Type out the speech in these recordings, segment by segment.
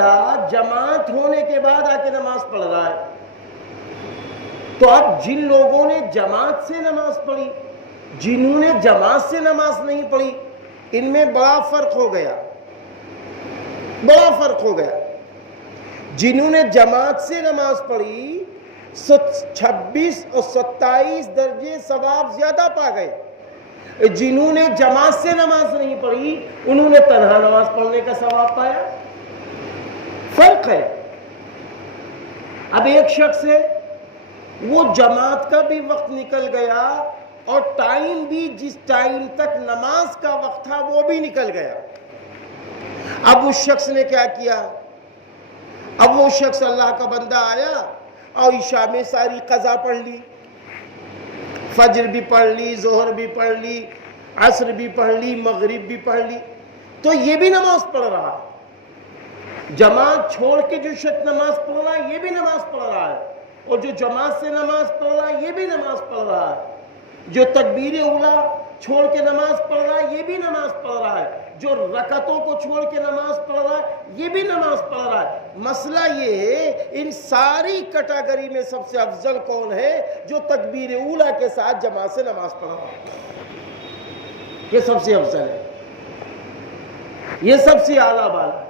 بندہ جماعت ہونے کے بعد آ کے نماز پڑھ رہا ہے، تو اب جن لوگوں نے جماعت سے نماز پڑھی، جنہوں نے جماعت سے نماز نہیں پڑھی، ان میں بڑا فرق ہو گیا، بڑا فرق ہو گیا۔ جنہوں نے جماعت سے نماز پڑھی 26 اور 27 درجے ثواب زیادہ پا گئے، جنہوں نے جماعت سے نماز نہیں پڑھی انہوں نے تنہا نماز پڑھنے کا ثواب پایا۔ فرق ہے۔ اب ایک شخص ہے، وہ جماعت کا بھی وقت نکل گیا اور ٹائم بھی جس ٹائم تک نماز کا وقت تھا وہ بھی نکل گیا۔ اب اس شخص نے کیا کیا؟ اب وہ شخص اللہ کا بندہ آیا اور عشاء میں ساری قضا پڑھ لی، فجر بھی پڑھ لی، ظہر بھی پڑھ لی، عصر بھی پڑھ لی، مغرب بھی پڑھ لی، تو یہ بھی نماز پڑھ رہا ہے۔ جماعت چھوڑ کے جو شخص نماز پڑھ رہا ہے یہ بھی نماز پڑھ رہا ہے، اور جو جماعت سے نماز پڑھ رہا ہے یہ بھی نماز پڑھ رہا ہے۔ جو تکبیر اولیٰ چھوڑ کے نماز پڑھ رہا ہے یہ بھی نماز پڑھ رہا ہے، جو رکعتوں کو چھوڑ کے نماز پڑھ رہا ہے یہ بھی نماز پڑھ رہا ہے۔ مسئلہ یہ ہے ان ساری کیٹیگری میں سب سے افضل کون ہے؟ جو تکبیر اولیٰ کے ساتھ جماعت سے نماز پڑھ رہا ہے، یہ سب سے افضل ہے، یہ سب سے اعلیٰ بالا ہے۔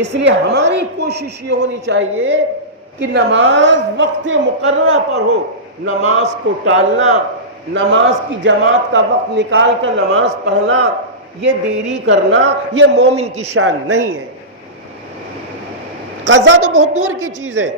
اس لیے ہماری کوشش یہ ہونی چاہیے کہ نماز وقت مقررہ پر ہو، نماز کو ٹالنا، نماز کی جماعت کا وقت نکال کر نماز پڑھنا، یہ دیری کرنا، یہ مومن کی شان نہیں ہے۔ قضا تو بہت دور کی چیز ہے،